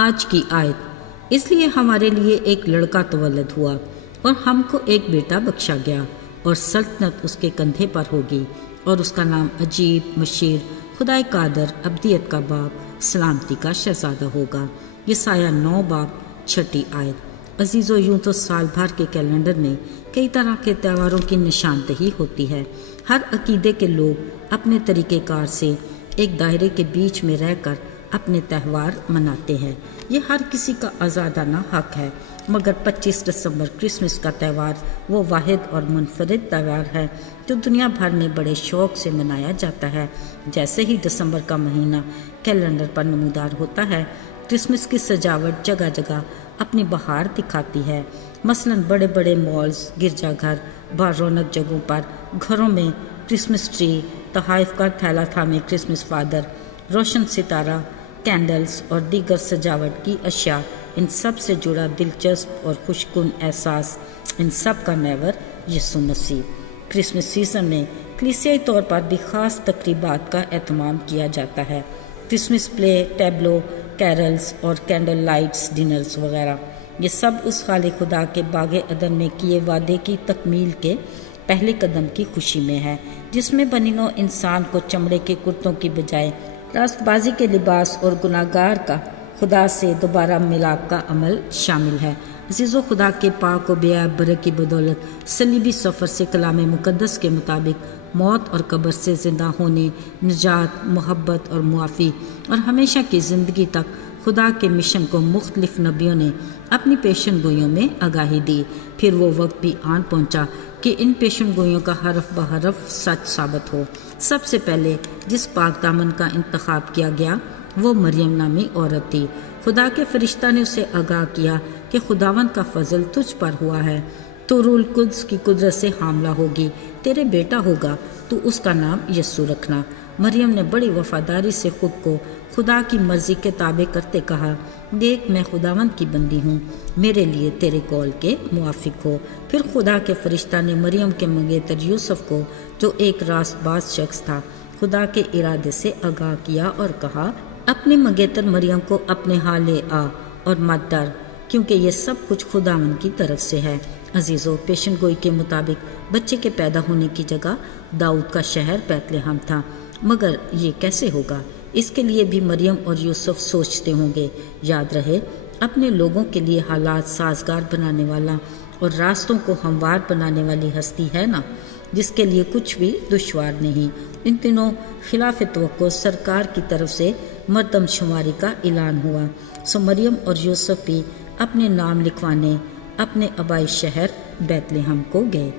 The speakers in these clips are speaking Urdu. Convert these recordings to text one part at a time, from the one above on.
آج کی آیت، اس لیے ہمارے لیے ایک لڑکا تولد ہوا اور ہم کو ایک بیٹا بخشا گیا، اور سلطنت اس کے کندھے پر ہوگی، اور اس کا نام عجیب، مشیر، خدائے قادر، ابدیت کا باپ، سلامتی کا شہزادہ ہوگا۔ یسایہ 9 باب 6 آیت۔ عزیزو، یوں تو سال بھر کے کیلنڈر میں کئی طرح کے تہواروں کی نشاندہی ہوتی ہے۔ ہر عقیدے کے لوگ اپنے طریقہ کار سے ایک دائرے کے بیچ میں رہ کر اپنے تہوار مناتے ہیں۔ یہ ہر کسی کا آزادانہ حق ہے، مگر 25 دسمبر کرسمس کا تہوار وہ واحد اور منفرد تہوار ہے جو دنیا بھر میں بڑے شوق سے منایا جاتا ہے۔ جیسے ہی دسمبر کا مہینہ کیلنڈر پر نمودار ہوتا ہے، کرسمس کی سجاوٹ جگہ جگہ اپنی بہار دکھاتی ہے۔ مثلاً بڑے بڑے مالز، گرجا گھر، بارونق جگہوں پر گھروں میں کرسمس ٹری، تحائف کا تھیلا تھامے کرسمس فادر، روشن ستارہ، کینڈلز اور دیگر سجاوٹ کی اشیاء، ان سب سے جڑا دلچسپ اور خوشگوار احساس، ان سب کا محور یسوع مسیح۔ کرسمس سیزن میں کلیسیائی طور پر بھی خاص تقریبات کا اہتمام کیا جاتا ہے۔ کرسمس پلے، ٹیبلو، کیرلز اور کینڈل لائٹس ڈنرز وغیرہ، یہ سب اس خالق خدا کے باغ عدن میں کیے وعدے کی تکمیل کے پہلے قدم کی خوشی میں ہے، جس میں بنی نوع انسان کو چمڑے کے کرتوں کی بجائے راست بازی کے لباس اور گناہگار کا خدا سے دوبارہ ملاپ کا عمل شامل ہے۔ عزیزو، خدا کے پاک و بے عیب برے کی بدولت صلیبی سفر سے کلام مقدس کے مطابق موت اور قبر سے زندہ ہونے، نجات، محبت اور معافی اور ہمیشہ کی زندگی تک خدا کے مشن کو مختلف نبیوں نے اپنی پیشن گوئیوں میں آگاہی دی۔ پھر وہ وقت بھی آن پہنچا کہ ان پیشن گوئیوں کا حرف بحرف سچ ثابت ہو۔ سب سے پہلے جس پاک دامن کا انتخاب کیا گیا وہ مریم نامی عورت تھی۔ خدا کے فرشتہ نے اسے آگاہ کیا کہ خداوند کا فضل تجھ پر ہوا ہے، تو روح القدس کی قدرت سے حاملہ ہوگی، تیرے بیٹا ہوگا، تو اس کا نام یسوع رکھنا۔ مریم نے بڑی وفاداری سے خود کو خدا کی مرضی کے تابع کرتے کہا، دیکھ میں خداوند کی بندی ہوں، میرے لیے تیرے قول کے موافق ہو۔ پھر خدا کے فرشتہ نے مریم کے منگیتر یوسف کو، جو ایک راست باز شخص تھا، خدا کے ارادے سے آگاہ کیا اور کہا، اپنے منگیتر مریم کو اپنے ہاں لے آ اور مت ڈر، کیونکہ یہ سب کچھ خداوند کی طرف سے ہے۔ عزیزو، پیشن گوئی کے مطابق بچے کے پیدا ہونے کی جگہ داؤد کا شہر بیت لحم تھا، مگر یہ کیسے ہوگا؟ اس کے لیے بھی مریم اور یوسف سوچتے ہوں گے۔ یاد رہے، اپنے لوگوں کے لیے حالات سازگار بنانے والا اور راستوں کو ہموار بنانے والی ہستی ہے نا، جس کے لیے کچھ بھی دشوار نہیں۔ ان دنوں خلاف توقع سرکار کی طرف سے مردم شماری کا اعلان ہوا، سو مریم اور یوسف بھی اپنے نام لکھوانے اپنے آبائی شہر بیت لحم کو گئے۔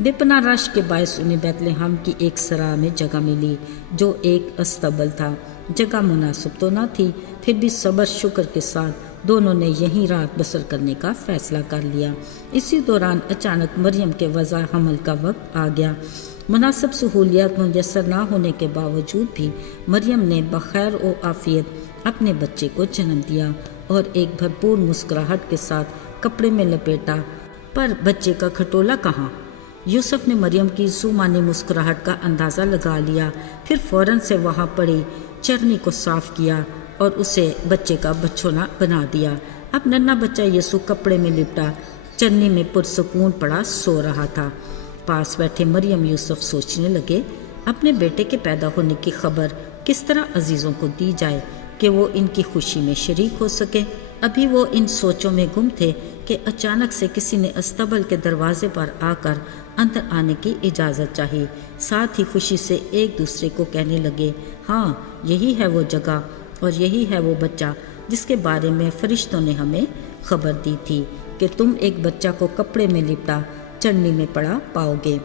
بے پناہ رش کے باعث انہیں بیت لحم کی ایک سرا میں جگہ ملی، جو ایک استبل تھا۔ جگہ مناسب تو نہ تھی، پھر بھی صبر شکر کے ساتھ دونوں نے یہیں رات بسر کرنے کا فیصلہ کر لیا۔ اسی دوران اچانک مریم کے وضع حمل کا وقت آ گیا۔ مناسب سہولیات میسر نہ ہونے کے باوجود بھی مریم نے بخیر و عافیت اپنے بچے کو جنم دیا اور ایک بھرپور مسکراہٹ کے ساتھ کپڑے میں لپیٹا۔ پر بچے کا کھٹولا کہاں؟ یوسف نے مریم کی زومانی مسکراہٹ کا اندازہ لگا لیا، پھر فوراً سے وہاں پڑی چرنی کو صاف کیا اور اسے بچے کا بچھونا بنا دیا۔ اب ننھا بچہ یسوع کپڑے میں لپٹا چرنی میں پرسکون پڑا سو رہا تھا۔ پاس بیٹھے مریم یوسف سوچنے لگے، اپنے بیٹے کے پیدا ہونے کی خبر کس طرح عزیزوں کو دی جائے کہ وہ ان کی خوشی میں شریک ہو سکے۔ ابھی وہ ان سوچوں میں گم تھے کہ اچانک سے کسی نے استبل کے دروازے پر آ کر اندر آنے کی اجازت چاہی۔ ساتھ ہی خوشی سے ایک دوسرے کو کہنے لگے، ہاں یہی ہے وہ جگہ اور یہی ہے وہ بچہ جس کے بارے میں فرشتوں نے ہمیں خبر دی تھی کہ تم ایک بچہ کو کپڑے میں لپٹا چرنی میں پڑا پاؤ گے۔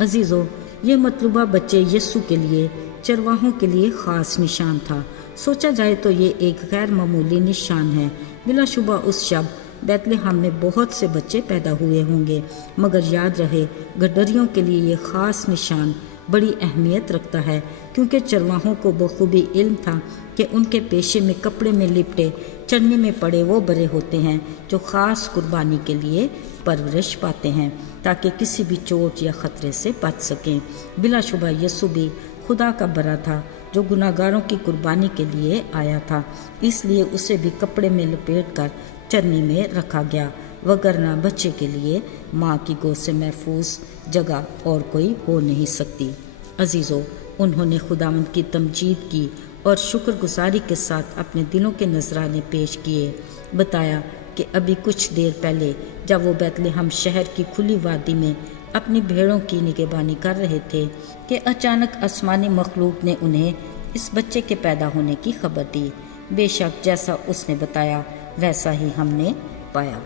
عزیزو، یہ مطلوبہ بچے یسوع کے لیے، چرواہوں کے لیے خاص نشان تھا۔ سوچا جائے تو یہ ایک غیر معمولی نشان ہے۔ بلا شبہ اس شب بیت لحم میں بہت سے بچے پیدا ہوئے ہوں گے، مگر یاد رہے گڈریوں کے لیے یہ خاص نشان بڑی اہمیت رکھتا ہے، کیونکہ چرواہوں کو بخوبی علم تھا کہ ان کے پیشے میں کپڑے میں لپٹے چرنی میں پڑے وہ برے ہوتے ہیں جو خاص قربانی کے لیے پرورش پاتے ہیں، تاکہ کسی بھی چوٹ یا خطرے سے بچ سکیں۔ بلا شبہ یسوع بھی خدا کا برا تھا جو گناہگاروں کی قربانی کے لیے آیا تھا، اس لیے اسے بھی کپڑے میں لپیٹ کر چرنی میں رکھا گیا، وگرنہ بچے کے لیے ماں کی گود سے محفوظ جگہ اور کوئی ہو نہیں سکتی۔ عزیزو، انہوں نے خداوند کی تمجید کی اور شکر گزاری کے ساتھ اپنے دلوں کے نذرانے پیش کیے۔ بتایا کہ ابھی کچھ دیر پہلے جب وہ بیت لحم شہر کی کھلی وادی میں اپنی بھیڑوں کی نگہبانی کر رہے تھے کہ اچانک آسمانی مخلوق نے انہیں اس بچے کے پیدا ہونے کی خبر دی۔ بے شک جیسا اس نے بتایا ویسا ہی ہم نے پایا۔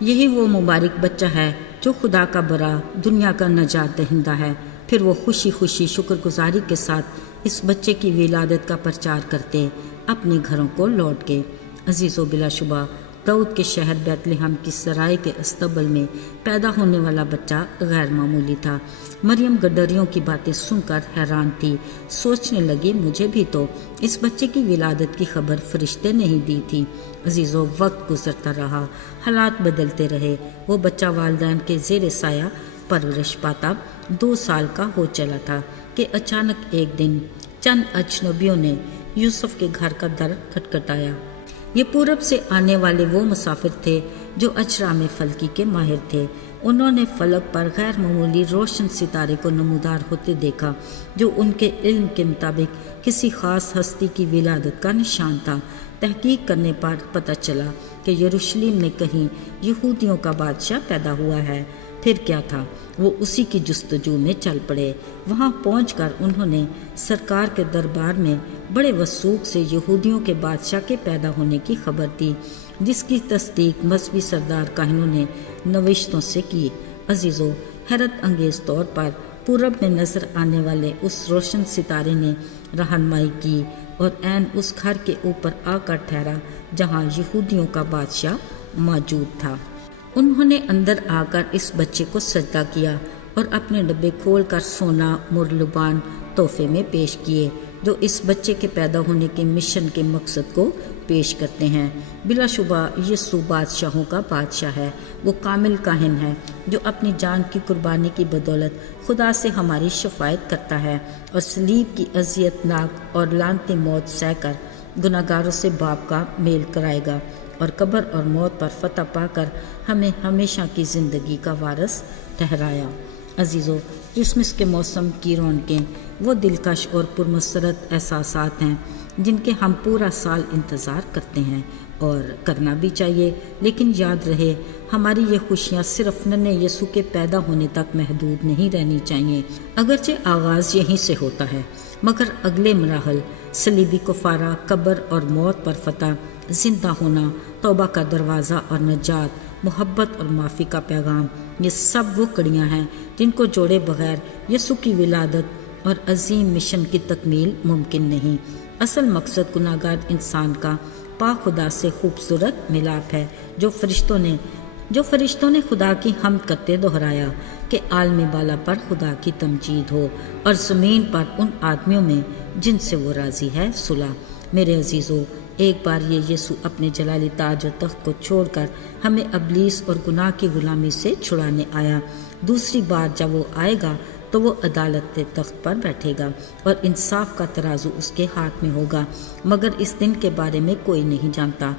یہی وہ مبارک بچہ ہے جو خدا کا برا دنیا کا نجات دہندہ ہے۔ پھر وہ خوشی خوشی شکر گزاری کے ساتھ اس بچے کی ولادت کا پرچار کرتے اپنے گھروں کو لوٹ گئے۔ عزیزو، بلا شبہ داؤد کے شہر بیت لحم کی سرائے کے استبل میں پیدا ہونے والا بچہ غیر معمولی تھا۔ مریم گڈریوں کی باتیں سن کر حیران تھی، سوچنے لگی مجھے بھی تو اس بچے کی ولادت کی خبر فرشتے نے ہی دی تھی۔ عزیزو، وقت گزرتا رہا، حالات بدلتے رہے۔ وہ بچہ والدین کے زیر سایہ پرورش پاتا 2 سال کا ہو چلا تھا کہ اچانک ایک دن چند اجنبیوں نے یوسف کے گھر کا در کھٹکھٹایا۔ یہ پورب سے آنے والے وہ مسافر تھے جو اجرام فلکی کے ماہر تھے۔ انہوں نے فلک پر غیر معمولی روشن ستارے کو نمودار ہوتے دیکھا جو ان کے علم کے مطابق کسی خاص ہستی کی ولادت کا نشان تھا۔ تحقیق کرنے پر پتہ چلا کہ یروشلم میں کہیں یہودیوں کا بادشاہ پیدا ہوا ہے۔ پھر کیا تھا، وہ اسی کی جستجو میں چل پڑے۔ وہاں پہنچ کر انہوں نے سرکار کے دربار میں بڑے وثوق سے یہودیوں کے بادشاہ کے پیدا ہونے کی خبر دی، جس کی تصدیق مذہبی سردار کاہنوں نے نوشتوں سے کی۔ عزیزو، حیرت انگیز طور پر پورب میں نظر آنے والے اس روشن ستارے نے رہنمائی کی اور عین اس گھر کے اوپر آ کر ٹھہرا جہاں یہودیوں کا بادشاہ موجود تھا۔ انہوں نے اندر آ کر اس بچے کو سجدہ کیا اور اپنے ڈبے کھول کر سونا مرلبان تحفے میں پیش کیے جو اس بچے کے پیدا ہونے کے مشن کے مقصد کو پیش کرتے ہیں۔ بلا شبہ یسوع بادشاہوں کا بادشاہ ہے۔ وہ کامل کاہن ہے جو اپنی جان کی قربانی کی بدولت خدا سے ہماری شفاعت کرتا ہے اور صلیب کی اذیت ناک اور لعنتی موت سہ کر گناہگاروں سے باپ کا میل کرائے گا اور قبر اور موت پر فتح پا کر ہمیں ہمیشہ کی زندگی کا وارث ٹھہرایا۔ عزیزو، کرسمس کے موسم کی رونقیں وہ دلکش اور پرمسرت احساسات ہیں جن کے ہم پورا سال انتظار کرتے ہیں اور کرنا بھی چاہیے، لیکن یاد رہے ہماری یہ خوشیاں صرف ننھے یسوع کے پیدا ہونے تک محدود نہیں رہنی چاہیے۔ اگرچہ آغاز یہیں سے ہوتا ہے، مگر اگلے مراحل صلیبی کفارہ، قبر اور موت پر فتح، زندہ ہونا، توبہ کا دروازہ اور نجات، محبت اور معافی کا پیغام، یہ سب وہ کڑیاں ہیں جن کو جوڑے بغیر یسوع کی ولادت اور عظیم مشن کی تکمیل ممکن نہیں۔ اصل مقصد گناہگار انسان کا پاک خدا سے خوبصورت ملاپ ہے جو فرشتوں نے خدا کی حمد کرتے دہرایا کہ عالم بالا پر خدا کی تمجید ہو اور زمین پر ان آدمیوں میں جن سے وہ راضی ہے صلح۔ میرے عزیزو، ایک بار یہ یسوع اپنے جلالی تاج و تخت کو چھوڑ کر ہمیں ابلیس اور گناہ کی غلامی سے چھڑانے آیا۔ دوسری بار جب وہ آئے گا تو وہ عدالت کے تخت پر بیٹھے گا اور انصاف کا ترازو اس کے ہاتھ میں ہوگا، مگر اس دن کے بارے میں کوئی نہیں جانتا۔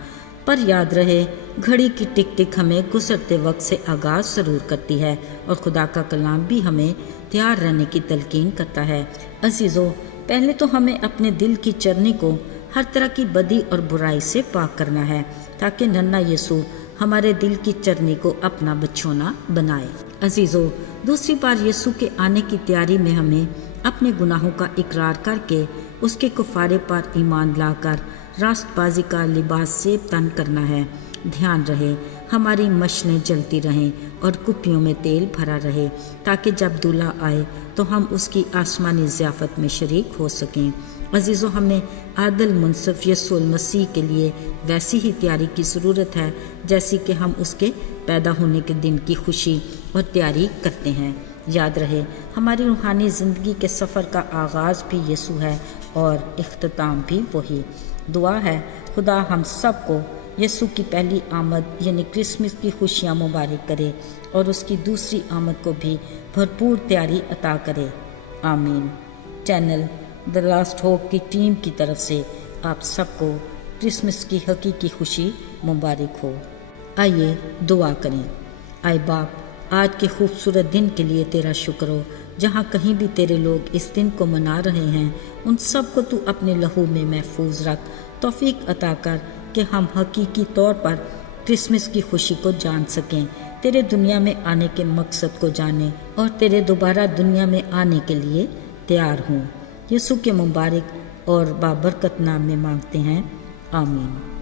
پر یاد رہے، گھڑی کی ٹک ٹک ہمیں گزرتے وقت سے آغاز ضرور کرتی ہے اور خدا کا کلام بھی ہمیں تیار رہنے کی تلقین کرتا ہے۔ عزیزو، پہلے تو ہمیں اپنے دل کی چرنی کو ہر طرح کی بدی اور برائی سے پاک کرنا ہے تاکہ ننھا یسوع ہمارے دل کی چرنی کو اپنا بچھونا بنائے۔ عزیزو، دوسری بار یسوع کے آنے کی تیاری میں ہمیں اپنے گناہوں کا اقرار کر کے اس کے کفارے پر ایمان لا کر راست بازی کا لباس زیب تن کرنا ہے۔ دھیان رہے ہماری مشلیں جلتی رہیں اور کپیوں میں تیل بھرا رہے تاکہ جب دولہا آئے تو ہم اس کی آسمانی ضیافت میں شریک ہو سکیں۔ عزیزو، ہمیں عادل منصف یسوع المسیح کے لیے ویسی ہی تیاری کی ضرورت ہے جیسی کہ ہم اس کے پیدا ہونے کے دن کی خوشی اور تیاری کرتے ہیں۔ یاد رہے ہماری روحانی زندگی کے سفر کا آغاز بھی یسوع ہے اور اختتام بھی وہی۔ دعا ہے خدا ہم سب کو یسوع کی پہلی آمد یعنی کرسمس کی خوشیاں مبارک کرے اور اس کی دوسری آمد کو بھی بھرپور تیاری عطا کرے۔ آمین۔ چینل دا لاسٹ ہوپ کی ٹیم کی طرف سے آپ سب کو کرسمس کی حقیقی خوشی مبارک ہو۔ آئیے دعا کریں۔ اے باپ، آج کے خوبصورت دن کے لیے تیرا شکر ہو۔ جہاں کہیں بھی تیرے لوگ اس دن کو منا رہے ہیں، ان سب کو تو اپنے لہو میں محفوظ رکھ۔ توفیق عطا کر کہ ہم حقیقی طور پر کرسمس کی خوشی کو جان سکیں، تیرے دنیا میں آنے کے مقصد کو جانیں اور تیرے دوبارہ دنیا میں آنے کے لیے تیار ہوں۔ یسوع کے مبارک اور بابرکت نام میں مانگتے ہیں، آمین۔